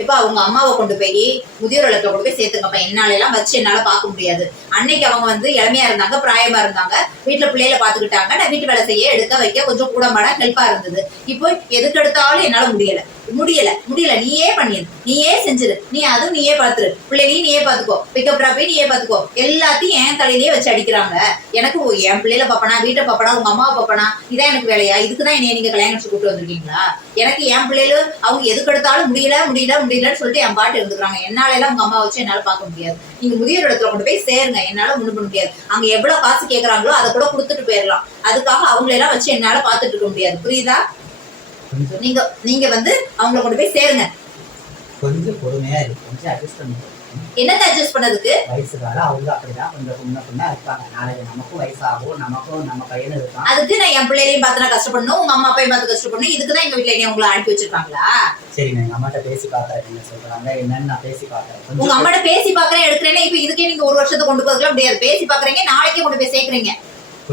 இப்ப அவங்க அம்மாவை கொண்டு போய் முதியோர் இல்லத்துல கொண்டு போய் சேர்த்துங்கப்பா. என்னால எல்லாம் வச்சு என்னால பார்க்க முடியாது. அன்னைக்கு அவங்க வந்து இளமையா இருந்தாங்க பிராயமா இருந்தாங்க. வீட்டுல பிள்ளைகளை பாத்துக்கிட்டாங்க நான் வீட்டு வேலை செய்ய எடுக்க வைக்க கொஞ்சம் கூட மாட ஹெல்ப்பா இருந்தது. இப்போ எதுக்கு எடுத்தாலும் என்னால முடியல. முடியல. முடியல. நீயே பண்ணிடு நீயே செஞ்சிரு. நீ அதுவும் நீயே பாத்துரு. பிள்ளைகளையும் நீயே பாத்துக்கோ. பிக்கப் ட்ராப்பையும் நீயே பாத்துக்கோ. எல்லாத்தையும் என் தலையிலேயே வச்சு அடிக்கிறாங்க. எனக்கு ஓ, என் பிள்ளைல பாப்பனா வீட்டை பாப்பனா உங்க அம்மாவை பாப்பனா இதான் எனக்கு வேலையா? இதுக்குதான் என்னைய நீங்க கல்யாணம் வச்சு கூட்டு வந்திருக்கீங்களா? எனக்கு என் பிள்ளைகளும் அவங்க எதுக்கு எடுத்தாலும் முடியல முடியல முடியலன்னு சொல்லிட்டு என் பாட்டு இருந்துக்கிறாங்க என்னால எல்லாம் உங்க அம்மா வச்சு என்னால பார்க்க முடியாது. நீங்க முதியோர் இடத்துல கொண்டு போய் சேருங்க. என்னால ஒண்ணு பண்ண முடியாது. அங்க எவ்வளவு காசு கேக்குறாங்களோ அதை கூட கொடுத்துட்டு போயிடலாம் அதுக்காக அவங்கள எல்லாம் வச்சு என்னால பாத்துட்டு இருக்க முடியாது. புரியுதா? நீங்க நீங்க வந்து அவங்கள கொண்டு போய் சேருங்க. கொஞ்சம் பொறுமையா இருக்கு. கொஞ்சம் அட்ஜஸ்ட் பண்ணி என்னத்தை அட்ஜஸ்ட் பண்ணதுக்கு? வயசுக்கார அவங்க அப்படிதான் கொஞ்சம் முன்ன பின்ன இருப்பாங்க. நாளைக்கு நமக்கும் வயசாகும் நமக்கும் நம்ம பையனும் இருக்கான். அதுக்கு நான் என் பிள்ளைகளையும் பார்த்து கஷ்டப்படணும் உங்க அம்மா அப்பையும் பார்த்து கஷ்டப்படணும். இதுக்கு தான் எங்க வீட்டுல என்னைய உங்களை அனுப்பி வச்சிருக்காங்களா? சரி நான் எங்க அம்மாட்ட பேசி பார்க்கறேன். என்ன சொல்றாங்க. என்னன்னு நான் பேசி பார்க்கறேன். உங்க அம்மாட்ட பேசி பாக்குறேன் எடுக்கிறேன்னா இப்ப இதுக்கே நீங்க ஒரு வருஷத்தை கொண்டு போறதுலாம் முடியாது. பேசி பாக்குறீங்க நாளைக்கே கொண்டு போய் சேர்க்கறீங்க.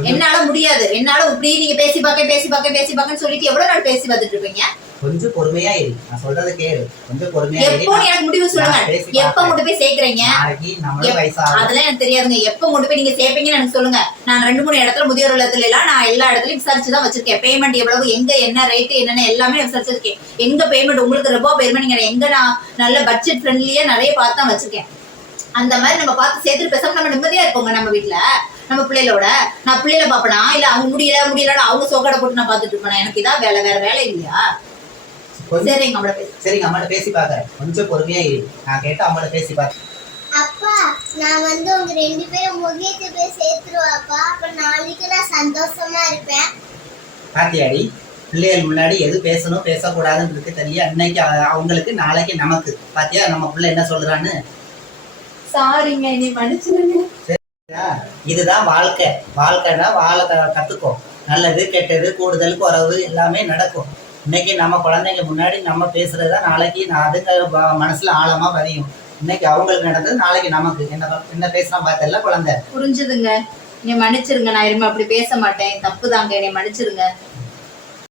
என்னால முடியாது. என்னால இப்படி நீங்க பேசி பார்க்க பேசி பார்க்க பேசி பார்க்கன்னு சொல்லிட்டு எவ்வளவு நாள் பேசி பார்த்துட்டு இருப்பீங்க? கொஞ்சம் பொறுமையா இரு. நான் சொல்றதை கேளு. கொஞ்சம் பொறுமையா எப்போ எனக்கு முடிவு சொல்லுங்க? எப்ப. கொண்டு போய் சேர்க்கறீங்க? அதெல்லாம் எனக்கு தெரியாதுங்க. எப்ப கொண்டு போய் நீங்க சேர்ப்பீங்கன்னு எனக்கு சொல்லுங்க. நான் ரெண்டு மூணு இடத்துல முதியோர் இல்லத்துல எல்லாம் நான் எல்லா இடத்துலயும் விசாரிச்சு தான் வச்சிருக்கேன். பேமெண்ட் எவ்வளவு எங்க என்ன ரேட் என்னன்னு எல்லாமே விசாரிச்சிருக்கேன். எங்க பேமெண்ட் உங்களுக்கு ரொம்ப பேமெண்ட் நீங்க எங்க நான் நல்ல பட்ஜெட் ஃப்ரெண்ட்லியா நிறைய பார்த்து தான் வச்சிருக்கேன். அந்த மாதிரி நம்ம பார்த்து சேர்த்துட்டு பேசாம நம்ம நிம்மதியா இருப்போங்க நம்ம வீட்ல. நம்ம பிள்ளைகளோட நான் பிள்ளைல பாப்பனா இல்ல அவங்க முடியல முடியல அவங்க சோக்காட போட்டு நான் பார்த்துட்டு இருப்பேனா? எனக்கு இதான் வேலை வேற வேலை இல்லையா? கொஞ்சம் சரி எங்க அம்மா பேசு. சரிங்க அம்மாட்ட பேசி பார்க்கறேன் கொஞ்சம் பொறுமையா இரு. நான் கேட்டு அம்மாட்ட பேசி பார்க்கறேன் அப்பா நான் வந்து உங்க ரெண்டு பேரும் முகியத்தை போய் சேர்த்துருவாப்பா. அப்ப நாளைக்கு நான் சந்தோஷமா இருப்பேன். பாத்தியாடி பிள்ளைகள் முன்னாடி எது பேசணும் பேசக்கூடாதுன்னு இருக்கு தெரியும் இன்னைக்கு அ- அவங்களுக்கு நாளைக்கு நமக்கு. பாத்தியா நம்ம பிள்ளை என்ன சொல்றான்னு? சாரிங்க என்னை மன்னிச்சிருங்க இதுதான் வாழ்க்கை. வாழ்க்கைனா வாழ கற்றுக்கோ நல்லது கெட்டது கூடுதல் குறவு எல்லாமே நடக்கும். இன்னைக்கு நம்ம குழந்தைங்க முன்னாடி நம்ம பேசுறதா நாளைக்கு நான் அதுங்க மனசுல ஆழமா பதியும். இன்னைக்கு அவங்களுக்கு நடந்தது நாளைக்கு நமக்கு. என்ன என்ன பேசுறான் பார்த்தல குழந்தை? புரிஞ்சுதுங்க. நீ மன்னிச்சிருங்க. நான் இனிமே அப்படி பேச மாட்டேன். தப்பு தாங்க என்னை மன்னிச்சிருங்க.